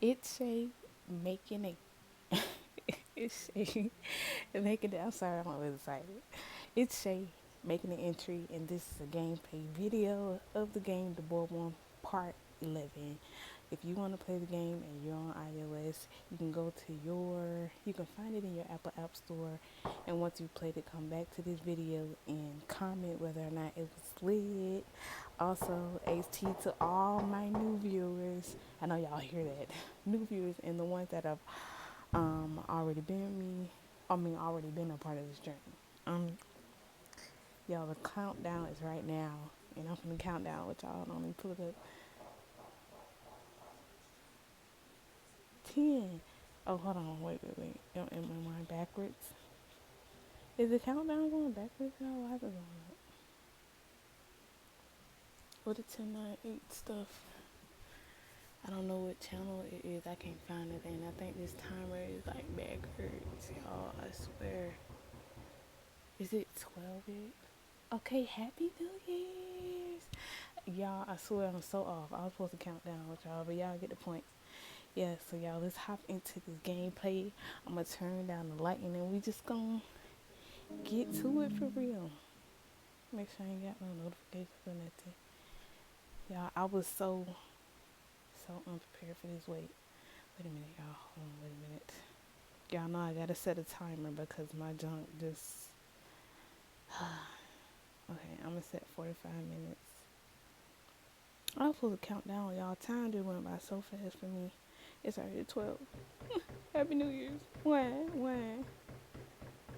It's a making a it's a making it. I'm sorry, I'm always excited. It's Shay making an entry, and this is a gameplay video of the game, The Board One Part 11. If you want to play the game and you're on iOS, you can go to you can find it in your Apple App Store. And once you've played it, come back to this video and comment whether or not it was lit. Also, HT to all my new viewers. I know y'all hear that. New viewers and the ones that have already been with me. Already been a part of this journey. Um, y'all, the countdown is right now, and I'm gonna count down with y'all. Let me pull it up. 10. Oh, hold on. Wait. Am I backwards? Is the countdown going backwards? Y'all, why is it going up? What the 10, 9, 8 stuff? I don't know what channel it is. I can't find it, and I think this timer is like backwards, y'all. I swear. Is it 12 yet? Okay, Happy New Year's! Y'all, I swear I'm so off. I was supposed to count down with y'all, but y'all get the point. Yeah, so y'all, let's hop into this gameplay. I'm gonna turn down the lighting and we just gonna get to it for real. Make sure I ain't got no notifications or nothing. Y'all, I was so unprepared for this. Wait a minute, y'all. Hold on, wait a minute. Y'all know I gotta set a timer because my junk just. Okay, I'm gonna set 45 minutes. I was supposed to count down, y'all. Time just went by so fast for me. It's already 12. Happy New Year's. When?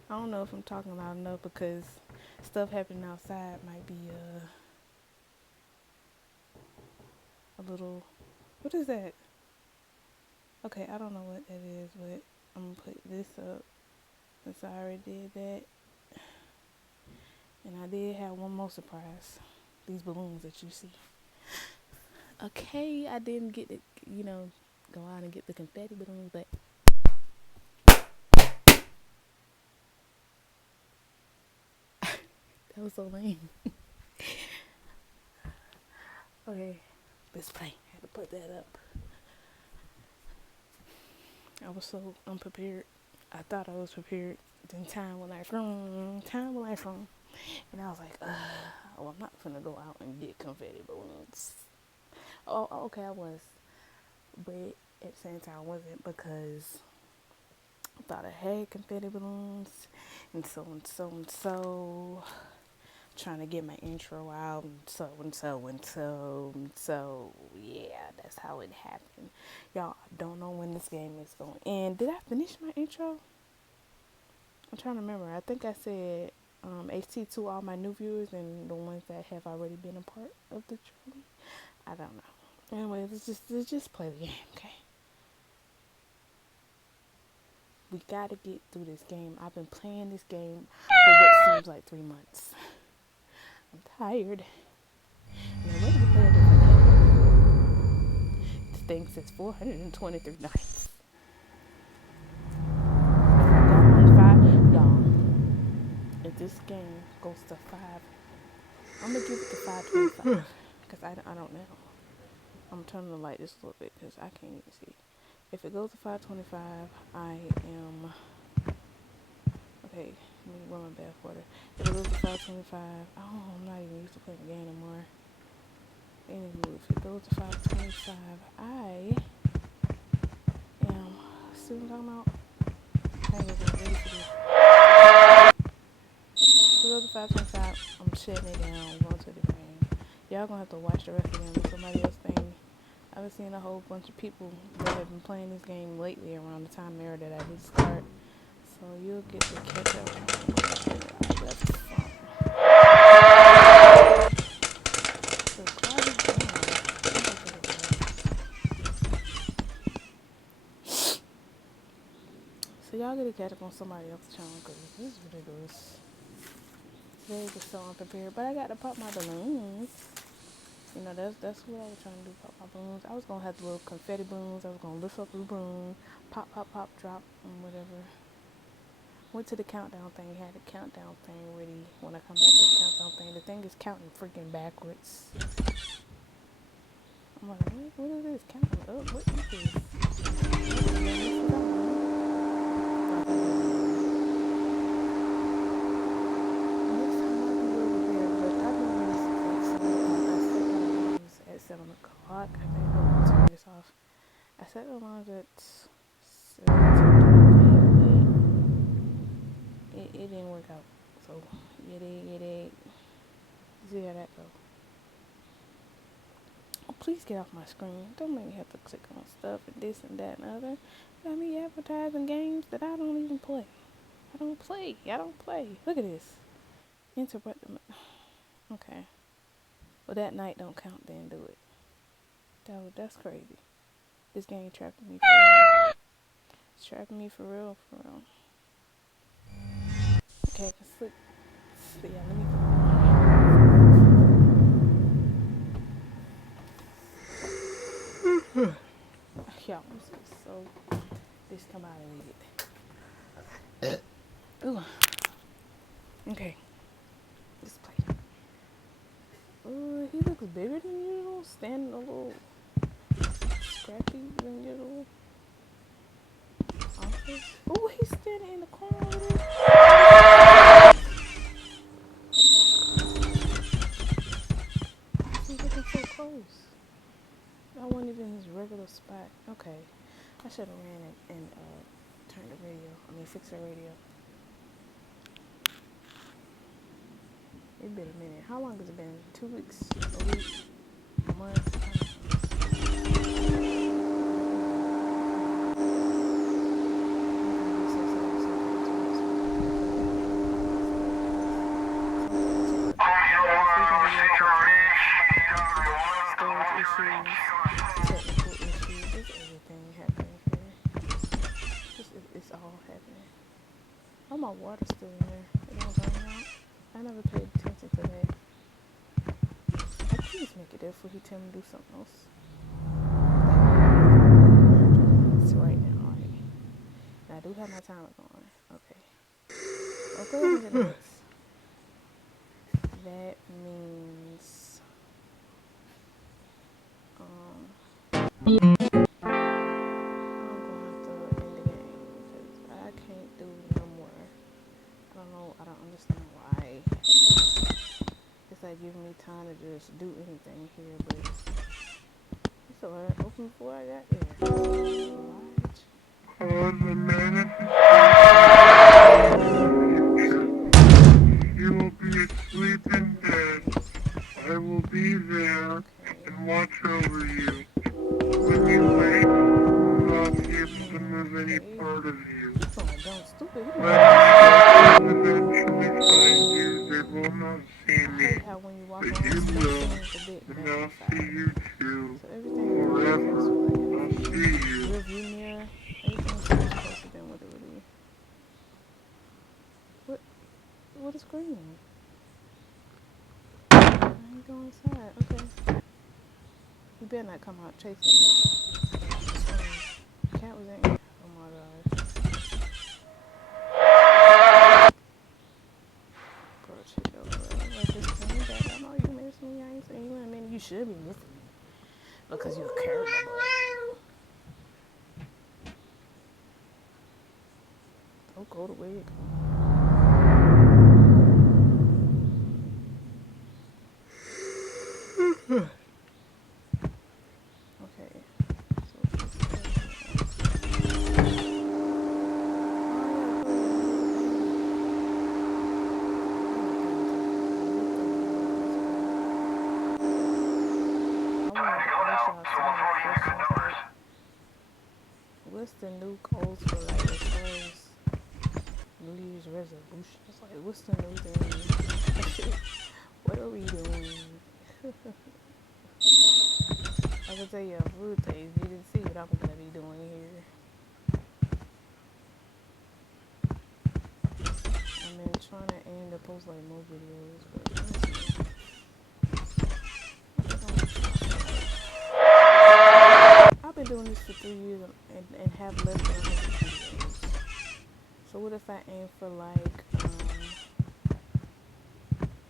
I don't know if I'm talking loud enough because stuff happening outside might be a little. What is that? Okay, I don't know what that is, but I'm gonna put this up since I already did that. And I did have one more surprise. These balloons that you see. Okay, I didn't get to, go out and get the confetti balloons, but that was so lame. Okay, let's play. I had to put that up. I was so unprepared. I thought I was prepared. Then time went like from. And I was like, I'm not gonna go out and get confetti balloons. Oh, okay, I was. But at the same time, I wasn't because I thought I had confetti balloons and so. Trying to get my intro out and so yeah, that's how it happened. Y'all, I don't know when this game is going to end. Did I finish my intro? I'm trying to remember. I think I said HT to all my new viewers and the ones that have already been a part of the journey. I don't know. Anyway, let's just play the game, okay? We gotta get through this game. I've been playing this game for what seems like 3 months. I'm tired. And I'm ready to play a different game. This thing says 423 nights. Y'all, if this game goes to 5, I'm gonna give it to 525 because I don't know. I'm turning the light just a little bit because I can't even see. If it goes to 525, I am okay. Let me run my bath water. If it goes to 525, I'm not even used to playing the game anymore. Anywho, if it goes to 525, I am. See what I'm talking about? I ain't gonna get ready for this. If it goes to 525, I'm shutting it down. Going to a different game. Y'all gonna have to watch the rest of them. Somebody else thing. I've been seeing a whole bunch of people that have been playing this game lately around the time era that I did start. So you'll get to catch up on where I left from. So glad it's So y'all get to catch up on somebody else's channel because this is ridiculous. Today was so unprepared, but I got to pop my balloons. You know, that's what I was trying to do, pop my balloons. I was going to have the little confetti balloons. I was going to lift up the balloon, pop, pop, pop, drop, and whatever. Went to the countdown thing, had the countdown thing ready. When I come back to the countdown thing, the thing is counting freaking backwards. I'm like, what is this? Counting up? What is this? set the alarms at 7 but it didn't work out. So get it. See how that go. Oh, please get off my screen. Don't make me have to click on stuff and this and that and other. Got me advertising games that I don't even play. I don't play. Look at this. Interrupt them. Okay. Well, that night don't count. Then do it. That's crazy. This game trapping me for real. It's trapping me for real. Okay, let's look. Yeah, let me. Y'all, I'm so. This come out of it. Ooh. Okay. Let's play. He looks bigger than usual. Standing a little scrappy than usual. Office. Oh, he's standing in the corner over there. He's looking so close. I wasn't even his regular spot. Okay. I should have ran it and turned the radio. Fix the radio. It's been a minute. How long has it been? 2 weeks? A week? A month? Storage issues, technical issues. There's everything happening here. It's all happening. Oh, my water's still in there. It don't burn out. I never paid attention to that. I please make it there before he tell me to do something else. It's right now, right? And I do have my timer going. Okay. Okay, 100 minutes. That means I'm going to have to end the game because I can't do no more. I don't know. I don't understand why. It's like giving me time to just do anything here, but it's alright. Open before I got there. You will be asleep in bed. I will be there and watch over you. When you wake, I will not be able to move any part of you. When I eventually find you, they will not see me, but you will, and I'll see you too. Forever, I'll see you. Review mirror. Everything's supposed to be with it. What is green? I ain't go inside. Okay. You better not come out chasing me. Cat was in. Oh my god. Bro, shit over. Like this thing that I know you miss me. I ain't seen you in a minute. You should be missing me because you care about it. Don't go to where you go. Okay. What's the new goals for like as far as New Year's resolutions? Like, what's the new thing? What are we doing? I can tell you a few things. You didn't see what I'm gonna be doing here. I've been trying to aim to post like more videos, but I've been doing this for 3 years and have less than 100 videos. So what if I aim for like,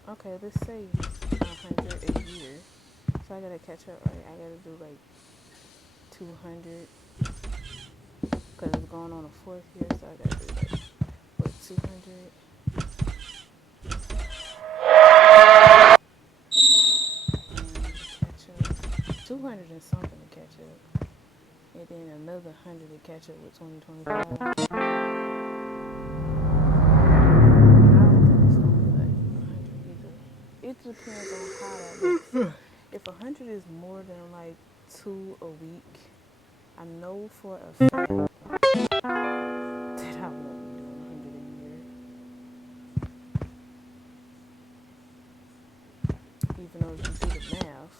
okay, let's say 100 a year. So I gotta catch up, right? I gotta do like 200, because it's going on a 4th year, so I gotta do like, what, 200? Catch up. 200 and something to catch up. and then another 100 to catch up with 2025. I don't think it's gonna be like 100 either. It depends on how that looks. If 100 is more than like 2 a week, I know for a fact that I won't be doing 100 a year. Even though if you do the math,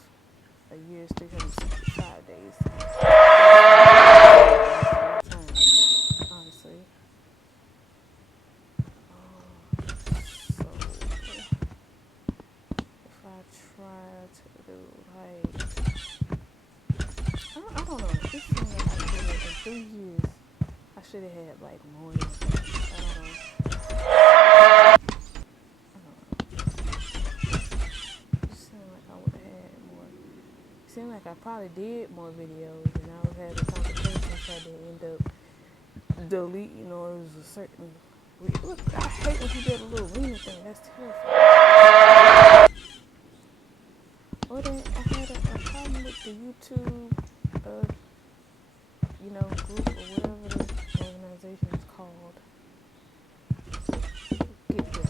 a year is 365 days. That's most of my time, honestly. So if I try to do like, I don't know. It seems like I did it in 3 years. I should have had like more than that. I don't know. It seemed like I would have had more. It seemed like I probably did more videos and I was having conversations that they end up deleting or it was a certain. Look, I hate when you get a little leaning thing. That's terrifying. Or then I had a problem with the YouTube, group or whatever the organization is called. Get the.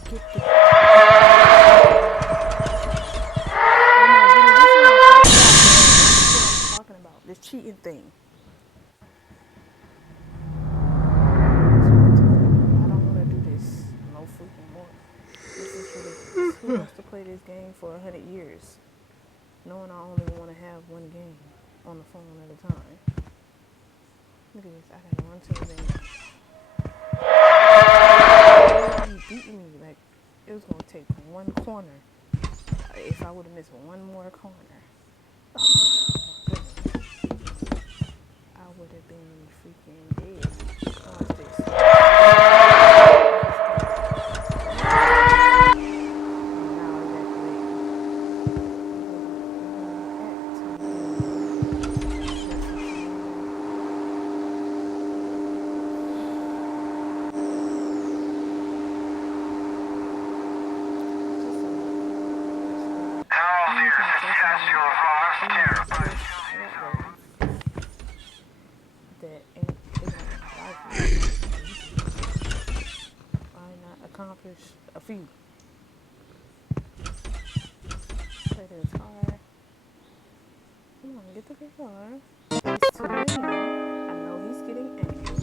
Oh my goodness, this is what I'm talking about. This cheating thing. I don't want to do this no freaking more. This is ridiculous. Who wants to play this game for 100 years? Knowing I only want to have one game on the phone at a time. Look at this. I gotta run to the game. He beating me. Like, it was gonna take one corner. If I would have missed one more corner. Oh, goodness. I would have been freaking dead. Watch this. That ain't why not accomplish a few? Play this hard. Come on, get the guitar. He's too late now. I know he's getting angry.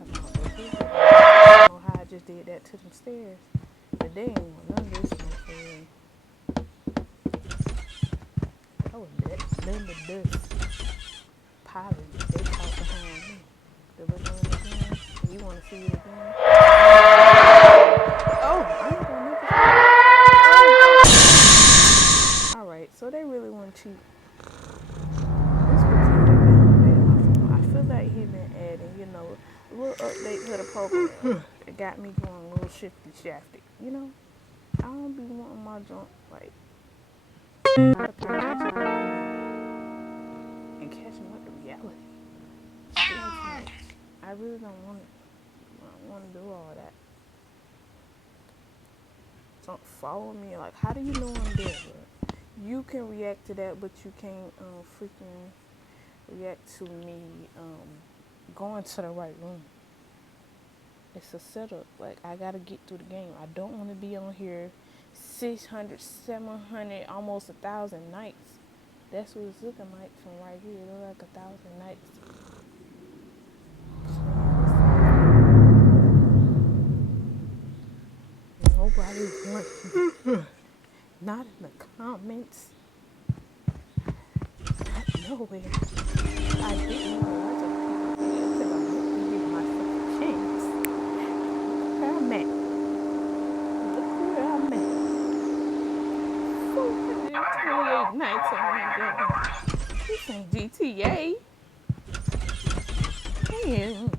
I don't know how I just did that to them stairs. But they ain't want none of this motherfucker. That was nothing but dust. Piling. They caught behind me. The look on it again. You want to see it again? Oh, I ain't gonna make it. Oh. Alright, so they really want to cheat. This because they've been updating my phone. I feel like he's been adding, a little update to the program. It got me going a little shifty shafty. I don't be wanting my junk like out of pocket and catching up to reality. I really don't want to do all that. Don't follow me. Like, how do you know I'm there? Bro? You can react to that, but you can't freaking react to me going to the right room. It's a setup. Like, I gotta get through the game. I don't want to be on here 600, 700, almost 1,000 nights. That's what it's looking like from right here. It looks like 1,000 nights. Nobody wants me. Not in the comments. Not nowhere. I didn't know lots of people here because I won't be giving myself a chance. Look where I'm at. Look where I'm at. 428 nights on one game. This ain't GTA. Man.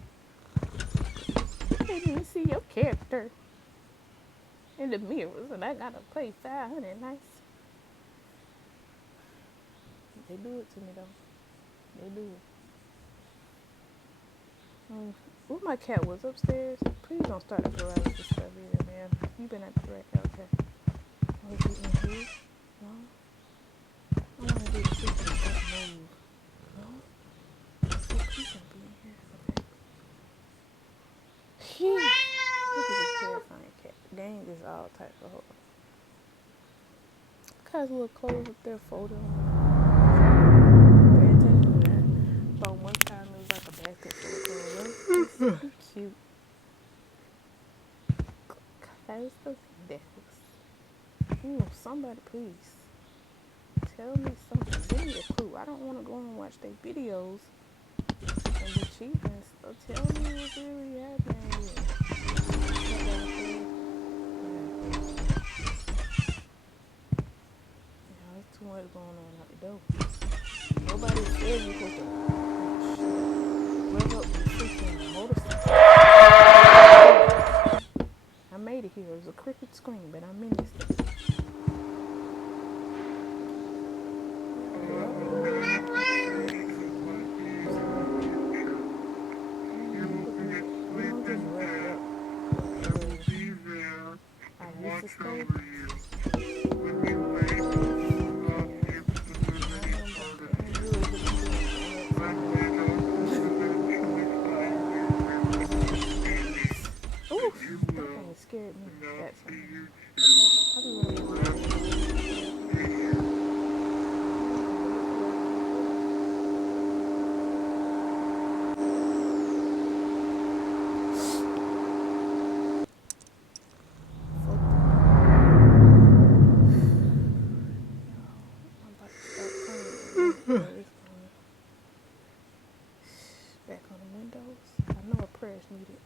Can't even see your character in the mirrors, and I gotta play 500 nights. They do it to me though. They do it. Well, my cat was upstairs. Please don't start the paralysis stuff either, man. You been at the correct okay. Oh, is he in here? No. I wanna do the freaking move. No. Oh, cause little clothes up there folded on. Pay attention to that. So one time it was like a basket full of clothes. It's cute. Cause those desks. Ooh, somebody please tell me something. Give me a clue. I don't want to go and watch their videos and be cheap and stuff. Tell me what's really happening here. Yeah, there's too much going on out the door. Nobody said you're supposed to rev up your freaking motorcycle. I made it here. It was a cricket screen, but I'm in this thing. Yep. You will be We're asleep gonna just in rev it bed. up. I will Cause be there I and used to watch stay. over you. When you wake, I will not be able to move I any am part of telling you. you, look at you doing it so When much. the doctors eventually find you, they will not see me, but Oof, you that will, thing scared me. and they'll That see sound. you too. I be ready to go to Forever. sleep. Patience. Ready for that to be over. Fuck that. I'm about to start cleaning. It's gonna back on the windows. I know a prayer's needed.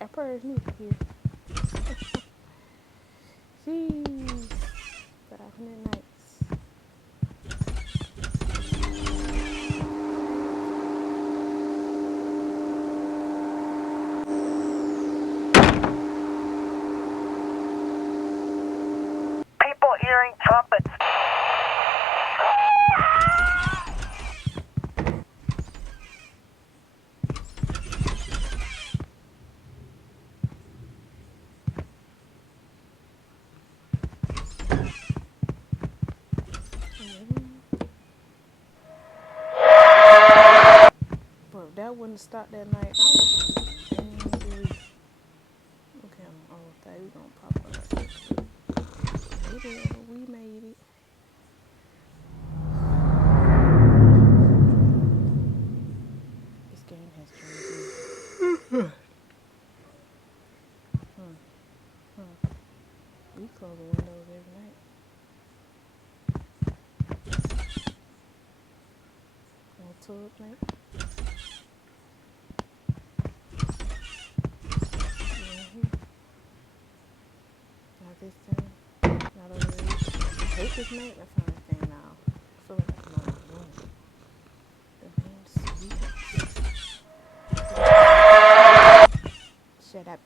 A prayer's needed here. Jeez. But I've been at nights. People hearing trumpets. Bro, if that wouldn't stop that night, I was angry. Okay, oh, that we gonna pop up. We did, we made it. This game has changed me. We close the windows every night. On tub night. Not this time. Not over there. I hate this magnifying thing now. I feel like I'm on the room. The damn sweet. Shut up.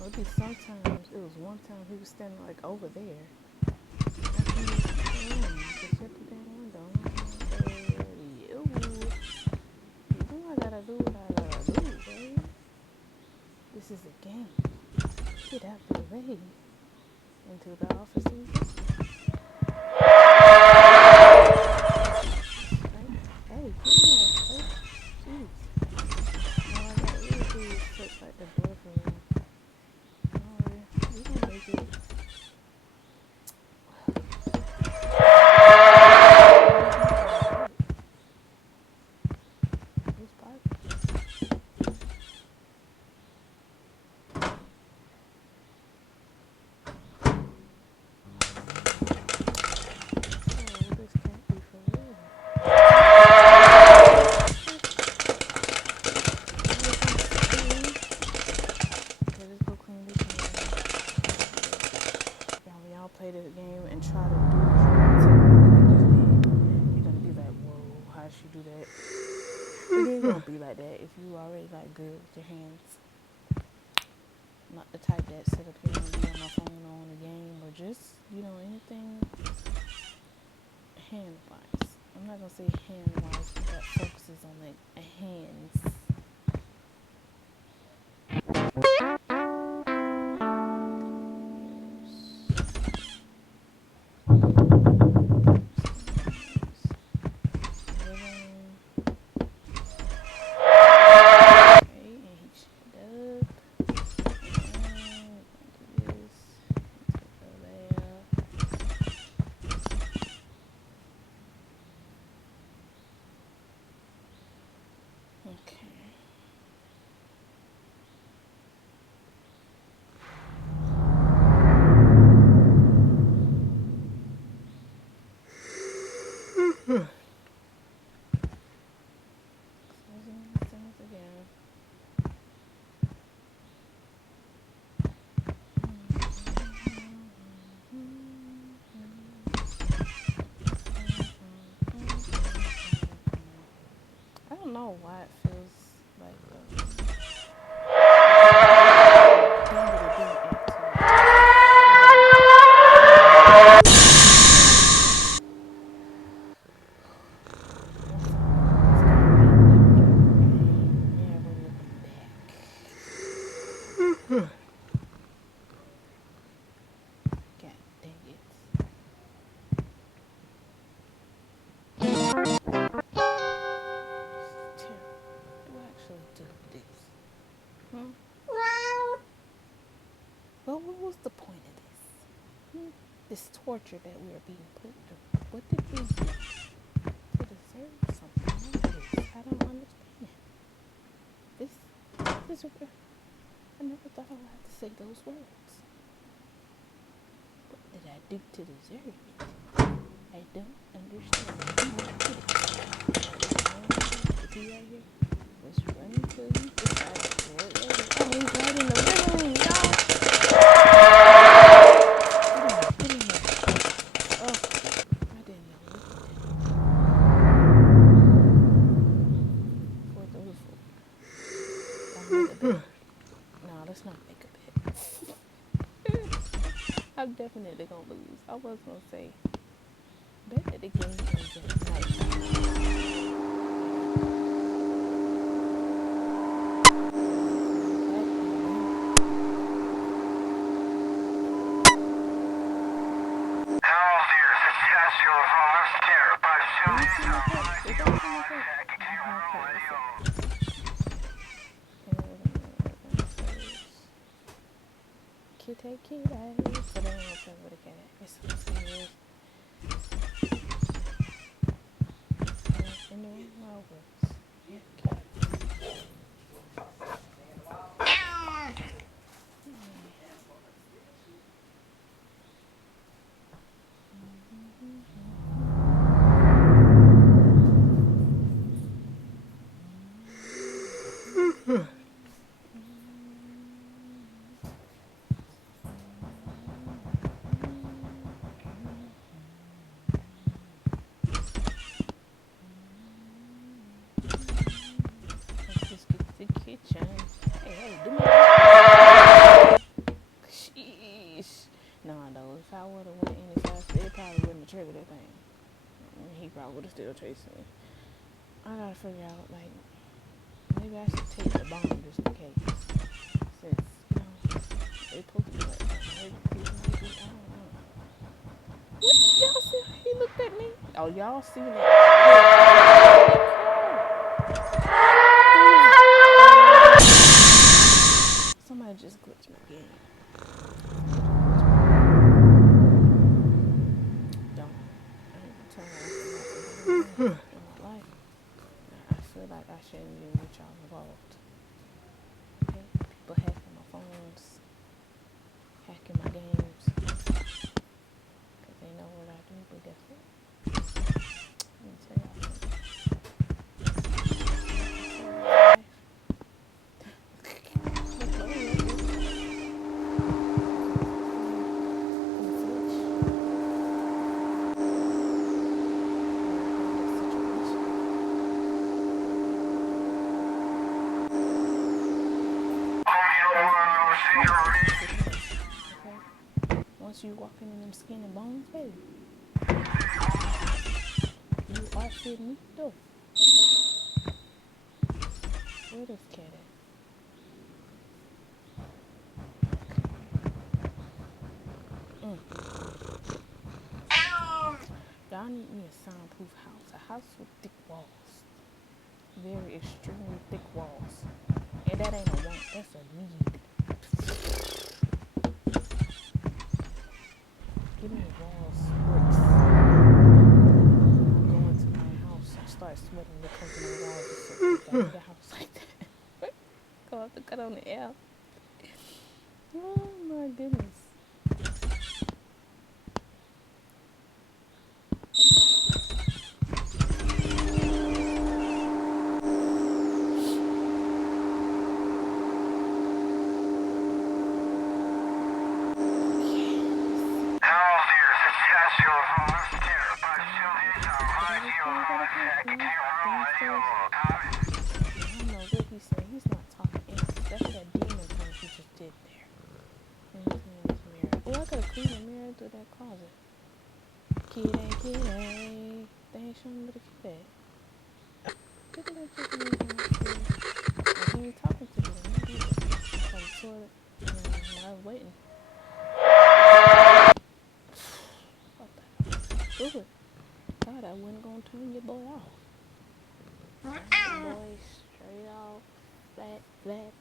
Or it'd be sometimes, it was one time he was standing like over there. I couldn't even shut the damn window. You know I gotta do what I gotta do, babe. This is a game. Get out the way. Into the office we go. Hey, get in there, hey. Jeez. All I gotta really do is touch like the door for them. Alright, we gonna make it. Who's Bible? Oh, this can't be for real. Okay, let's go clean this one. Y'all, when y'all play this game and try to do the technique that I just did, you're gonna be like, whoa, how did she do that? It is gonna be like that if you already like good with your hands. I'm not the type that sit up here and be on my phone or on a game or just, anything hand wise. I'm not gonna say hand wise, but that focuses on like hands. Okay, and he shut up. know why it feels like ding it ding never looking back. God dang it. Do I actually do this? Hmm? Well, what was the point of this? This torture that we are being put through. What did we do to deserve something like this? I don't understand. This is. I never thought I would have to say those words. What did I do to deserve it? I don't understand. Is he right here? Let's run until you decide what it is. Oh, he's right in the living room, y'all. Get in there. Oh, I didn't know. Look at that. For the roof. I'll make a bet. No, let's not make a bet. I'm definitely gonna lose. I was gonna say, bet that the game ends at night. Kitty, kitty, so they don't know where the cat at. It's upstairs. In the room, works. Yeah, cat. Let's just get to the kitchen. Hey, do my sheesh. Nah, though, if I would have went in his house, it probably wouldn't have triggered that thing. He probably would have still chased me. I gotta figure out, like, maybe I should take the bomb just in case. Since, they supposed to be like, maybe, I don't know. What? Y'all see how he looked at me? Oh, y'all see that? Somebody just glitched my game. Don't. I ain't gonna tell y'all in my life. I feel like I shouldn't be with y'all involved. Okay? People hacking my phones, hacking my games. Because they know what I do, but guess what? Let me tell y'all something. Once you walking in them skin and bones, baby, you are shit me though. Where this cat at? Y'all need me a soundproof house. A house with thick walls. Very extremely thick walls. And that ain't a want, that's a need. Give me walls, bricks. Go into my house and start sweating because my walls are so thick. I need a house like that. Go have to cut on the air. Oh my goodness. through that closet. Kitty. They ain't showing me the kid. Look at that chicken in here. And he ain't talking to me. Maybe from the toilet. When I was waiting. What the? Ooh. God, I wasn't gonna turn your boy off. Turn your boy straight off. Flat.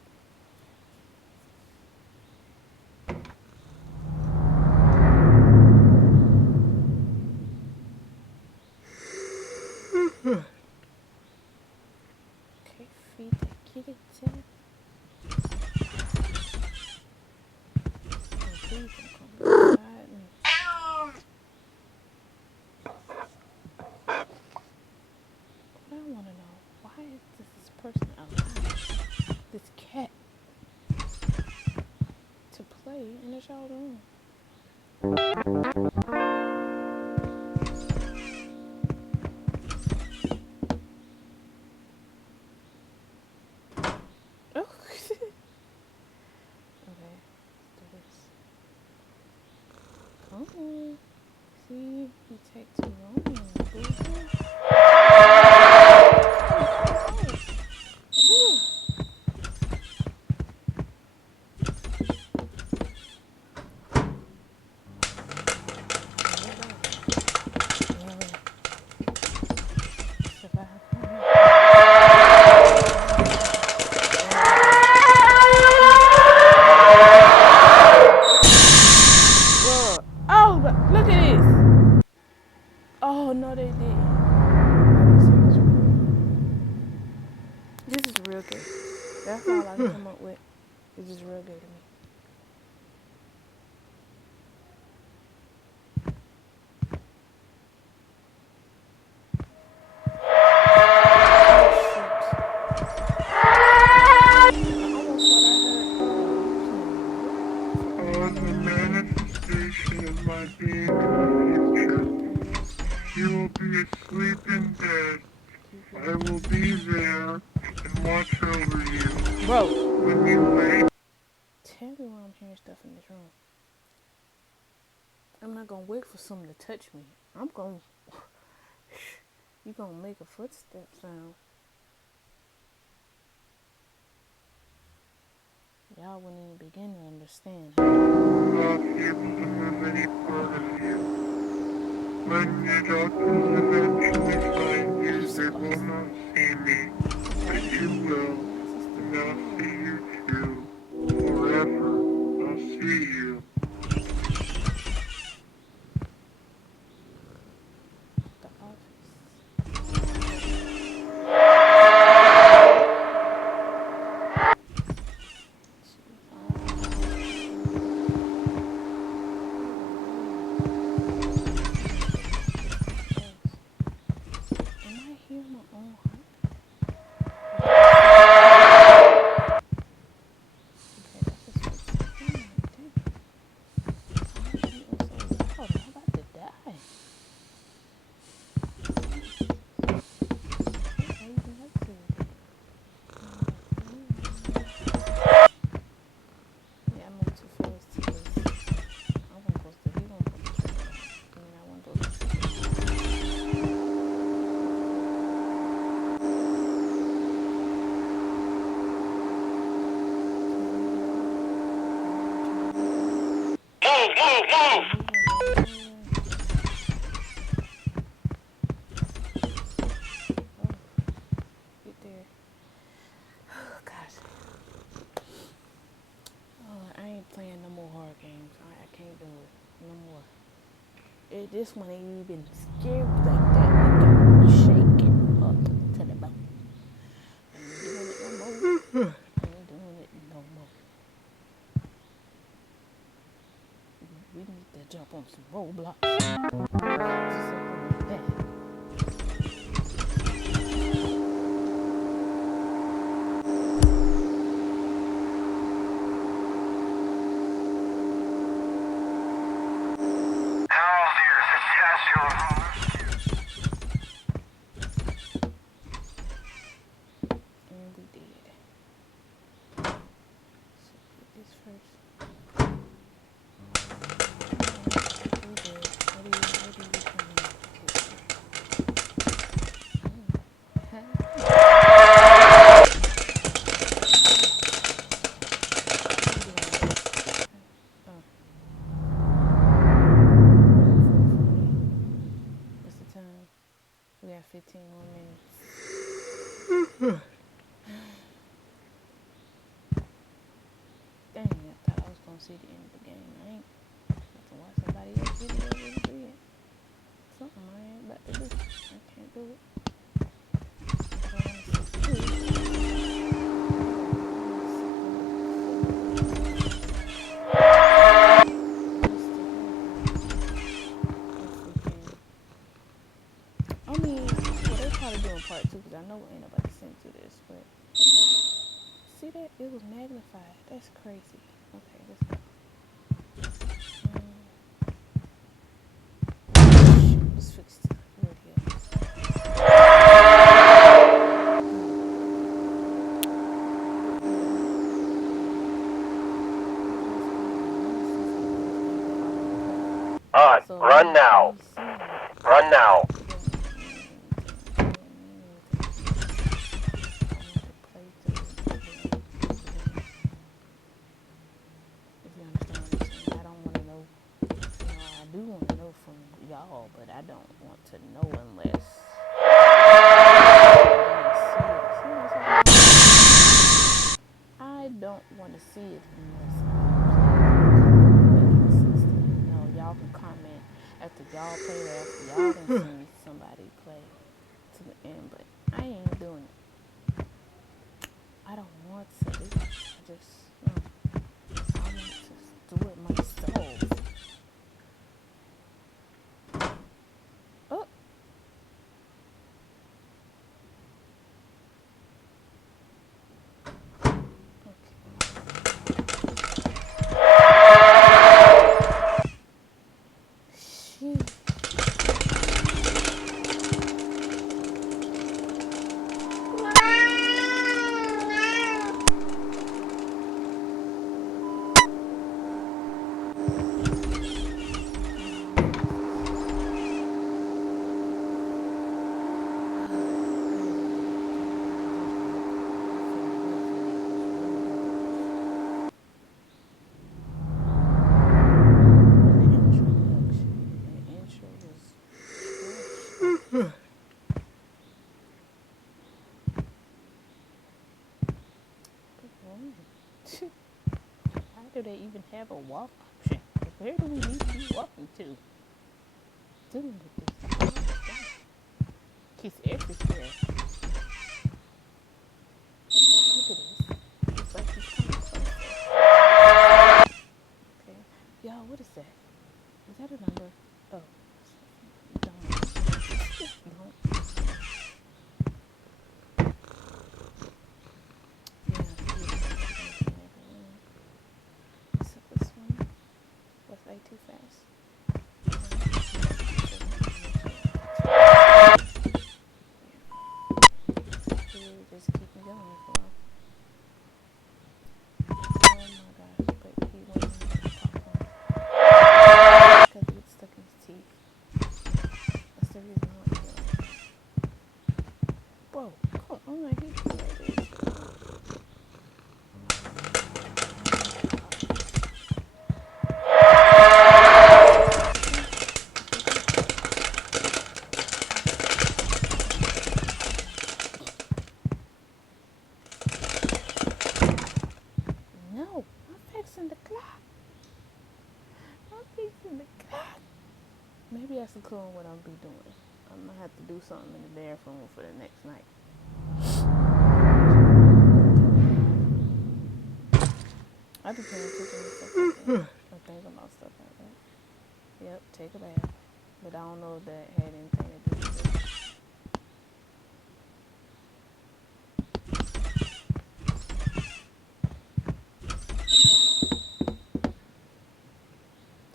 Okay, feed the kitty cat. And please don't come beside me. But I wanna know, why is this person allowed this cat to play in the child's room? Oh. Okay, let's do this. Come on. See, you take too long, boo. Oh, but look at this. Oh, no, they didn't. Are you serious? This is real gay. That's all I can come up with. It's just real gay to me. The manifestation of my being in the future. You will be asleep in bed. I will be there and watch over you. Bro, When you wake, tell me why I'm hearing stuff in this room. I'm not gonna wait for someone to touch me. I'm gonna. You gonna make a footstep sound. Y'all wouldn't even begin to understand. I will not be able to move any part of you. When your doctors eventually find you, they will not see me, but you will, and I'll see you too. Forever, I'll see you. The office. Am I hearing my own heart? Okay, that was so I'm beating so loud. I'm about to die. Yeah, I moved too fast because I'm gonna post it. He gonna post the trigger. I mean, I want those. Get there. Oh, gosh. Oh, I ain't playing no more horror games. I can't do it no more. This one ain't even scary like that. It got me shaking up to the bone. I ain't doing it no more. I ain't doing it no more. We need to jump on some Roblox. Something like that. And we did. So get this first. doing part two because I know ain't nobody sent to this, but see that? It was magnified. That's crazy. Okay, let's go. Let's fix the radio. On. So Run now. me seeing it Run now. If you understand what I'm saying, I don't want to know. I do want to know from y'all, but I don't want to know unless I don't want to see it unless I'm making sense to me. Y'all can comment after y'all play it, after y'all done seen somebody play to the end, but I ain't doing it. I don't want to do it. I want to do it myself. Oh. Okay. She. Why do they even have a walk option? Where do we need to be walking to? Dealing with this. He's everywhere. Look at this. It's like he's coming closer. Okay. Y'all, what is that? Is that a number? Oh. Don't. Don't. Yeah. Is it this one? Was I too fast? Just keep me going for a while. Oh my gosh, but he went in the popcorn because it gets stuck in his teeth. That's the reason why I feel like, bro, come on, he did this. No, I'm fixing the clock. I'm fixing the clock. Maybe that's a clue on what I'll be doing. I'm gonna have to do something in the bathroom for the next night. I be paying attention to stuff like that. Or think about stuff like that. Yep, take a bath. But I don't know if that had anything to do with it.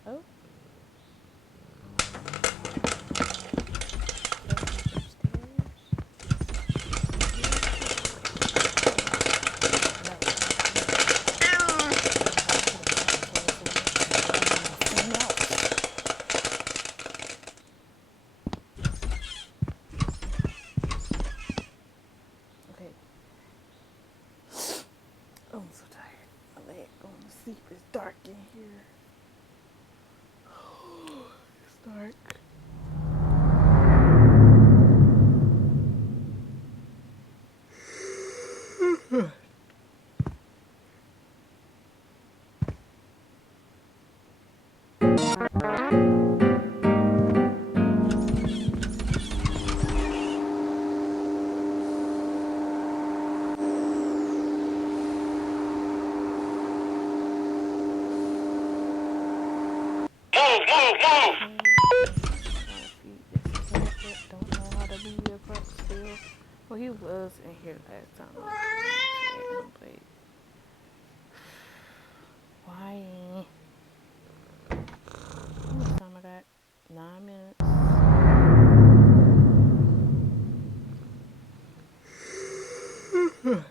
Oh. was in here last time. But why? How much time I got? 9 minutes.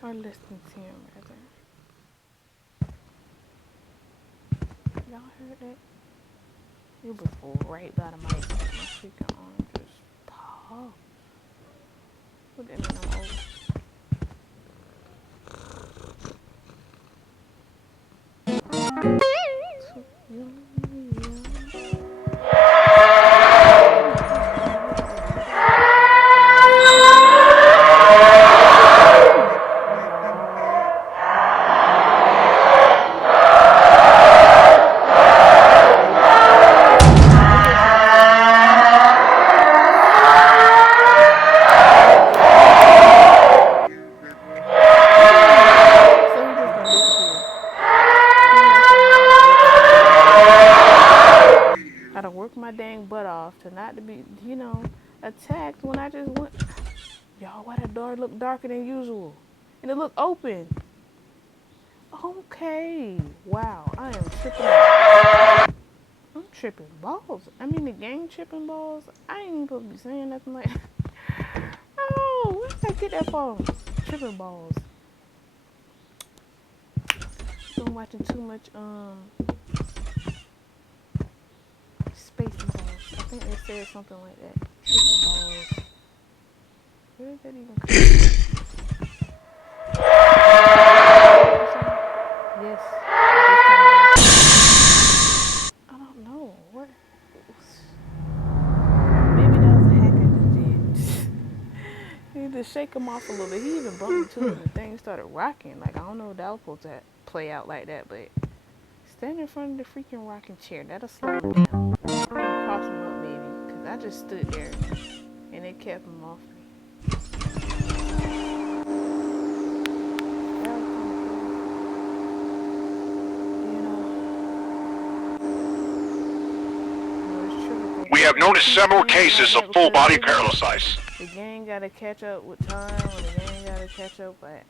Or less than 10, rather. Y'all heard that? It was right by the mic. My freaking arm just popped. What that mean? I'm old. Gotta work my dang butt off to not to be, attacked when I just went. Y'all, why that door look darker than usual? And it look open. Okay. Wow, I am tripping out. I'm tripping balls. I mean, the game tripping balls. I ain't even supposed to be saying nothing like that. Oh, where did I get that from? Tripping balls. Been watching too much, Spaceballs. I think they said something like that. Tripping balls. Where did that even come from? Yes. I don't know. What? Maybe that was a hack I just did. You need to shake him off a little bit. He even bumped into it and the thing started rocking. Like, I don't know if that was supposed to play out like that, but stand in front of the freaking rocking chair. That'll slow him down. Cross him up maybe. Because I just stood there and it kept him off me. We have noticed several cases of full-body paralysis. The game gotta catch up with time, or the game gotta catch up with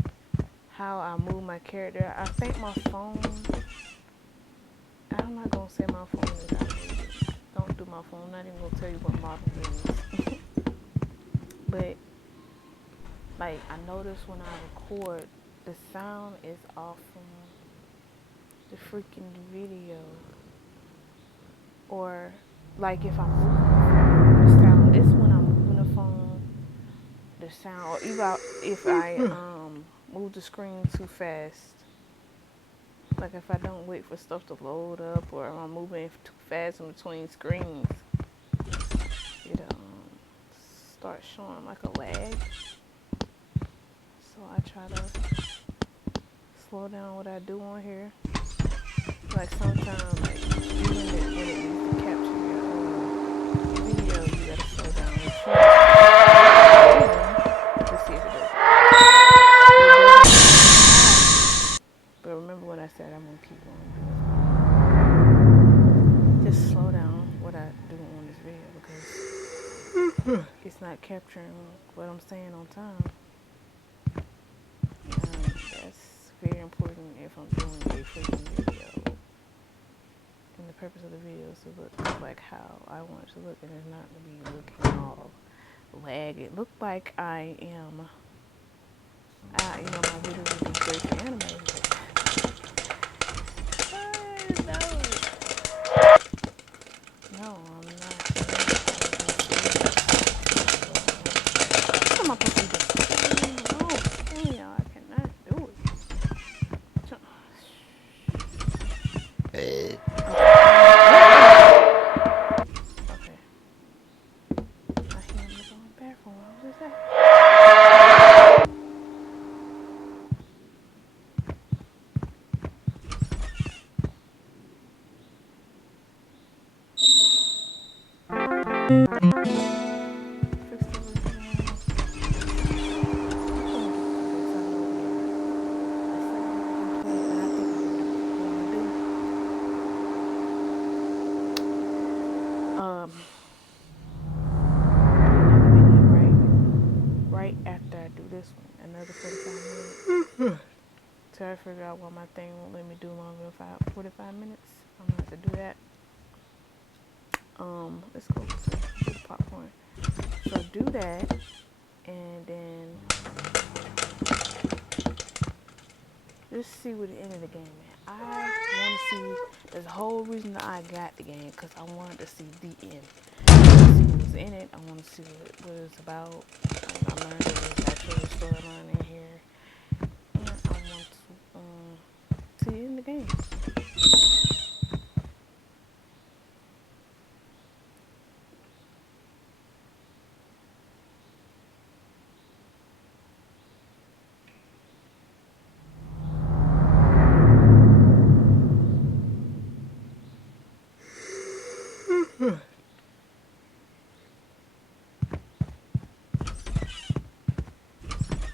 how I move my character. I think my phone, I'm not gonna say my phone is outdated. Don't do my phone, I'm not even gonna tell you what model it is. But, like, I notice when I record, the sound is off from the freaking video. Or, like, if I'm moving the sound, it's when I'm moving the phone, the sound, or even if I move the screen too fast. Like if I don't wait for stuff to load up, or I'm moving too fast in between screens, it starts showing like a lag. So I try to slow down what I do on here. Like sometimes, like even when it needs to capture your video, you gotta slow down the show. Let's see if it does. But remember what I said, I'm gonna keep on doing. Just slow down what I do on this video because it's not capturing what I'm saying on time. That's very important if I'm doing a freaking video. And the purpose of the video is to look like how I want it to look, and it's not to be looking all lag. It looked like I am, my video would be great for anime, but no, I'm not. What am I supposed to do? No, I cannot do it. Okay. I hear him going barefoot. What was that? Right after I do this one. figure out why my thing won't let me do longer than 45 minutes. I'm gonna have to do that. Let's go to the popcorn. So do that, and then just see what the end of the game is. I want to see. There's the whole reason that I got the game because I wanted to see the end. I want to see what was in it. I want to see what it's about. I learned that there's actually a storyline in here, and I want to see the end of the game.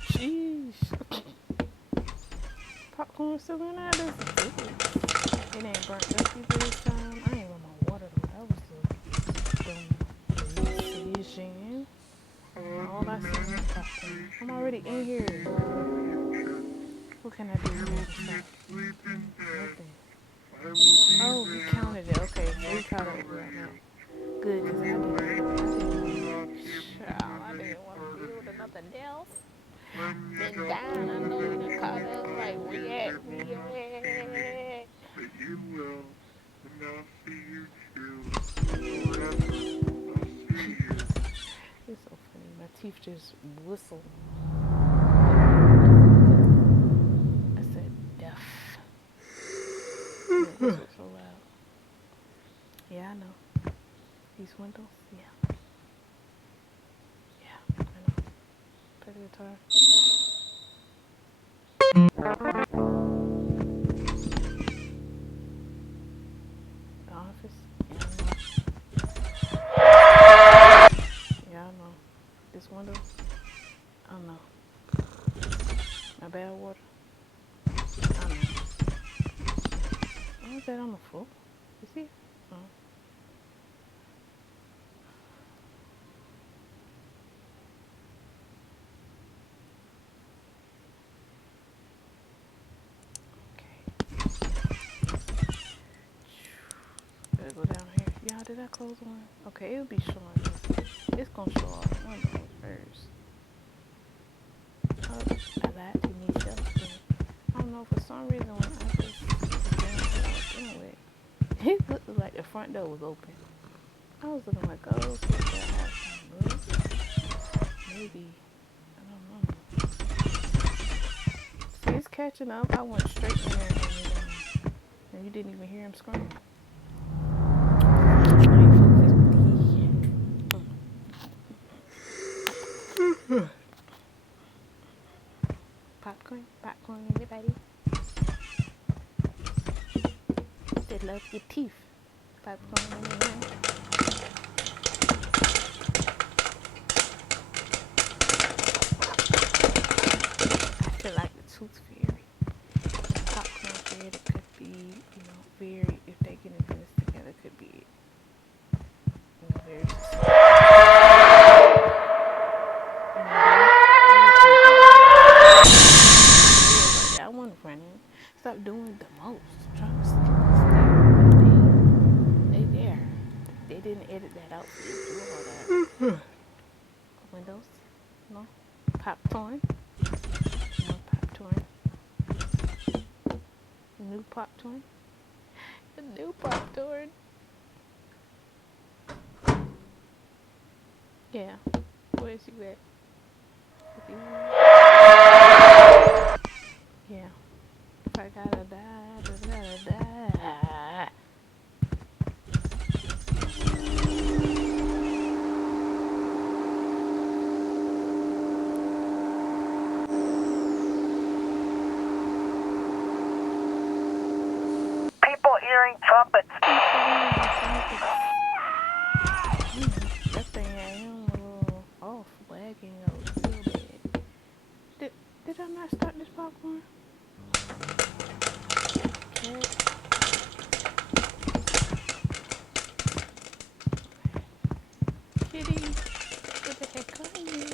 Jeez. Popcorn still in there? This is good. It ain't burnt up either this time. I ain't run my water though. That was the dumb decision. All I see is popcorn. I'm already in here. What can I do here? Nothing. Oh, he counted it. Okay, so he caught up right now. Good, because I didn't want to build nothing else. Been down, I know you done caught up. Like, react. But you will, and I'll see you too. Forever, I'll see you. It's so funny. My teeth just whistle. I said deaf. It whistled so loud. Yeah, I know. These windows? Yeah. Yeah, I know. Play the guitar. The office? Yeah, I know. This window? I know. My bad water? I know. Oh, is that on the floor? Is he? Oh. Better go down here. Y'all, did I close one? Okay, it'll be showing. It's gonna show all the windows first. Oh, I lied to myself. I don't know, for some reason when I just dealing with, it looked like the front door was open. I was looking like, oh, so I have some maybe. I don't know. See, it's catching up. I went straight in there and you didn't even hear him scream. Popcorn, anybody? They love your teeth. Popcorn, anybody? I feel like the tooth fairy. Popcorn fairy, it could be, very, if they get into this together, it could be, very I want to run in. Stop doing the most. Trying to they there. They didn't edit that out for you to do all that. Windows? No? Popcorn? No popcorn. New popcorn? The new popcorn. Yeah. Where's you at? Yeah. If I gotta die, I just gotta die. People hearing trumpets. That thing had him a little off, lagging a little bit. Did I not start this popcorn? Kitty, what the heck are you?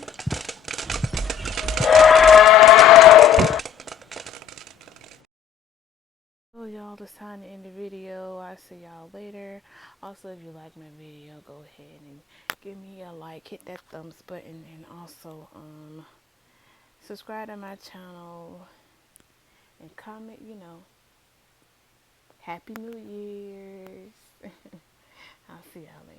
Well, y'all, it's time to end the video. I'll see y'all later. Also, if you like my video, go ahead and give me a like, hit that thumbs button, and also subscribe to my channel and comment, Happy New Year's. I'll see y'all later.